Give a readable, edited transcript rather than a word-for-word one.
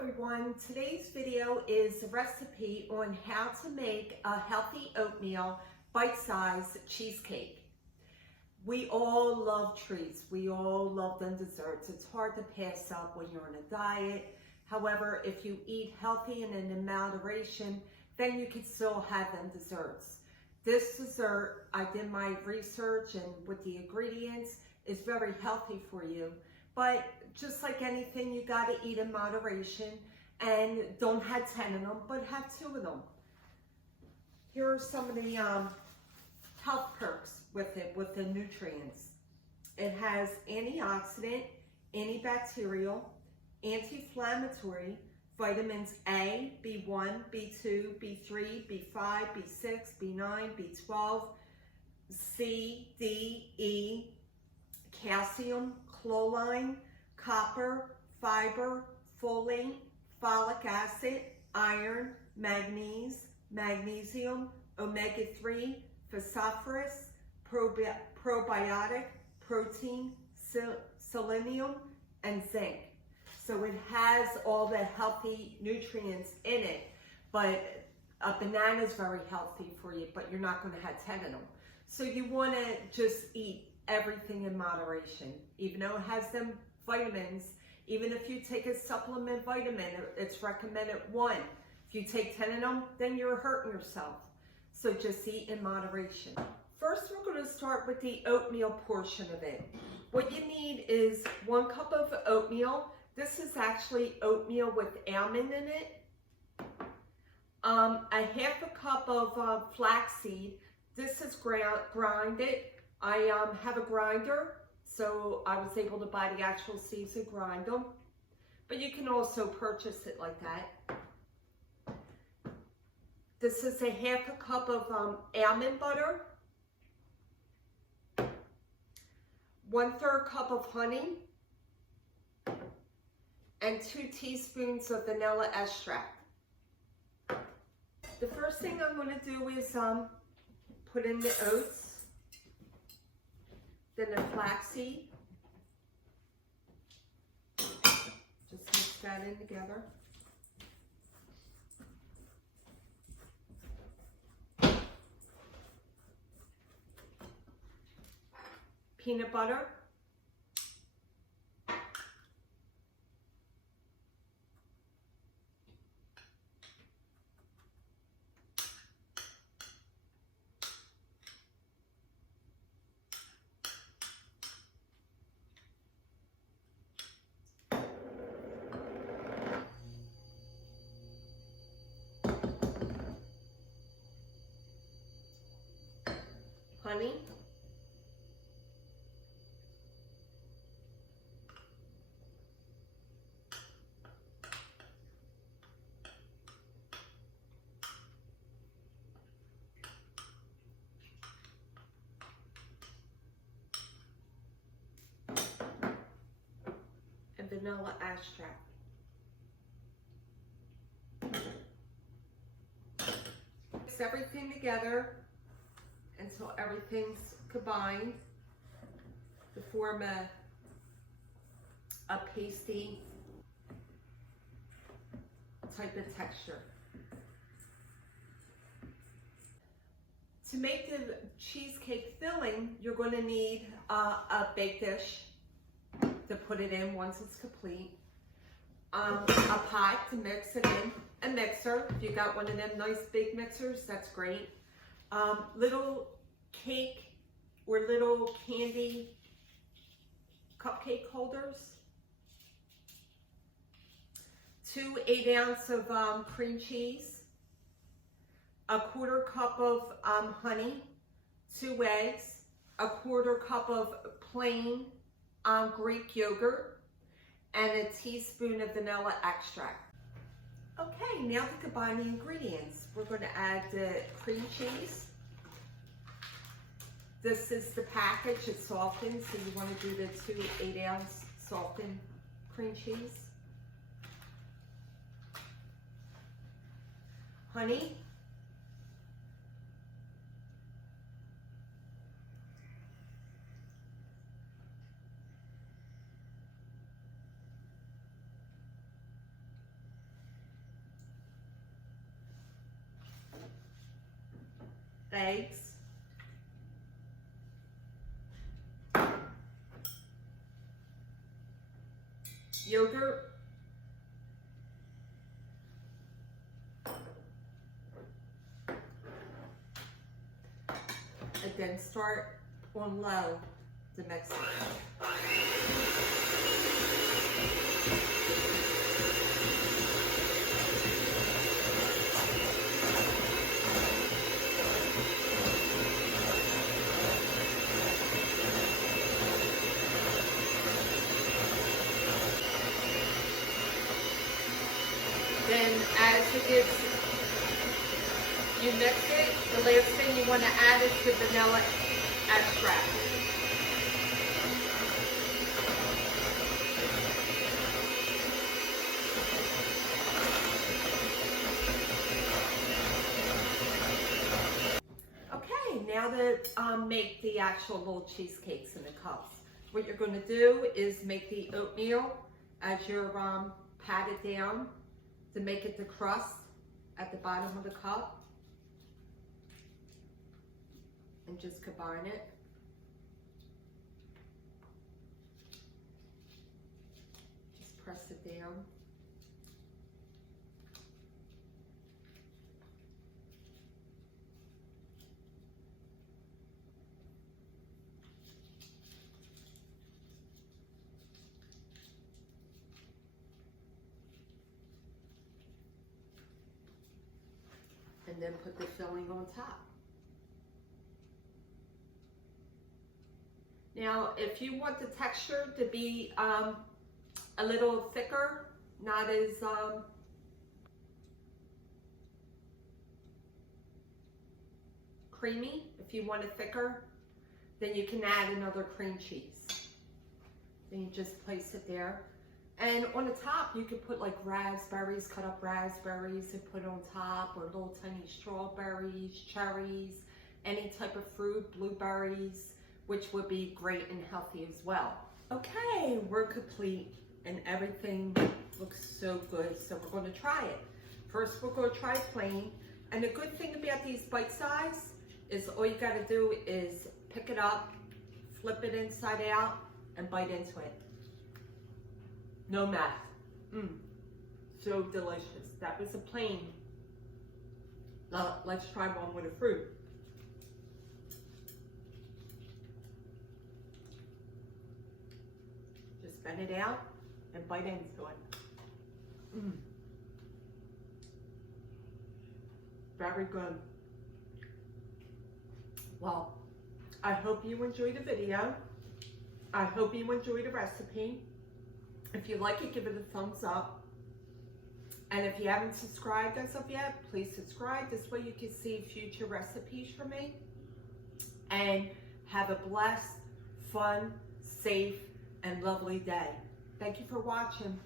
everyone. Today's video is a recipe on how to make a healthy oatmeal bite-sized cheesecake. We all love treats. We all love them desserts. It's hard to pass up when you're on a diet. However, if you eat healthy and in moderation, then you can still have them desserts. This dessert, I did my research and with the ingredients, is very healthy for you. But just like anything, you got to eat in moderation, and don't have 10 of them, but have 2 of them. Here are some of the health perks with it, with the nutrients. It has antioxidant, antibacterial, anti-inflammatory, vitamins A, B1, B2, B3, B5, B6, B9, B12, C, D, E, calcium, choline, copper, fiber, folate, folic acid, iron, magnesium, omega-3, phosphorus, probiotic, protein, selenium, and zinc. So it has all the healthy nutrients in it, but a banana is very healthy for you, but you're not going to have 10 of them. So you want to just eat everything in moderation. Even though it has them vitamins, even if you take a supplement vitamin, it's recommended 1. If you take 10 of them, then you're hurting yourself. So just eat in moderation. First, we're going to start with the oatmeal portion of it. What you need is 1 cup of oatmeal. This is actually oatmeal with almond in it. A half a cup of flaxseed. This is grinded. I have a grinder, so I was able to buy the actual seeds and grind them. But you can also purchase it like that. This is a half a cup of almond butter. 1/3 cup of honey. And 2 teaspoons of vanilla extract. The first thing I'm going to do is put in the oats. Then the flaxseed. Just mix that in together. Peanut butter. Honey, and vanilla extract. Mix everything together until everything's combined to form a pasty type of texture. To make the cheesecake filling, you're going to need a bake dish to put it in once it's complete, a pot to mix it in, a mixer. If you got one of them nice big mixers, that's great. Little cake or little candy cupcake holders. 2 8-ounce of cream cheese. 1/4 cup of honey. 2 eggs. 1/4 cup of plain Greek yogurt. And a teaspoon of vanilla extract. Okay, now to combine the ingredients. We're going to add the cream cheese. This is the package, it's softened, so you want to do the 2 8-ounce softened cream cheese. Honey. eggs. Yogurt. And then start on low to mix it. Then as it gets, you mix it, the last thing you want to add is the vanilla extract. Okay, now to make the actual little cheesecakes in the cups. What you're going to do is make the oatmeal as you're pat it down to make it the crust at the bottom of the cup. And just combine it. Just press it down. And then put the filling on top. Now, if you want the texture to be a little thicker, not as creamy, if you want it thicker, then you can add another cream cheese. Then you just place it there. And on the top, you could put like raspberries, cut up raspberries and put on top, or little tiny strawberries, cherries, any type of fruit, blueberries, which would be great and healthy as well. Okay, we're complete and everything looks so good. So we're going to try it. First, we're going to try plain. And the good thing about these bite size is all you got to do is pick it up, flip it inside out, and bite into it. No mess. So delicious. That was a plain. Let's try one with a fruit. Just bend it out and bite into it. Very good. Well, I hope you enjoyed the video. I hope you enjoyed the recipe. If you like it, give it a thumbs up. And if you haven't subscribed as of yet, please subscribe. This way you can see future recipes from me. And have a blessed, fun, safe, and lovely day. Thank you for watching.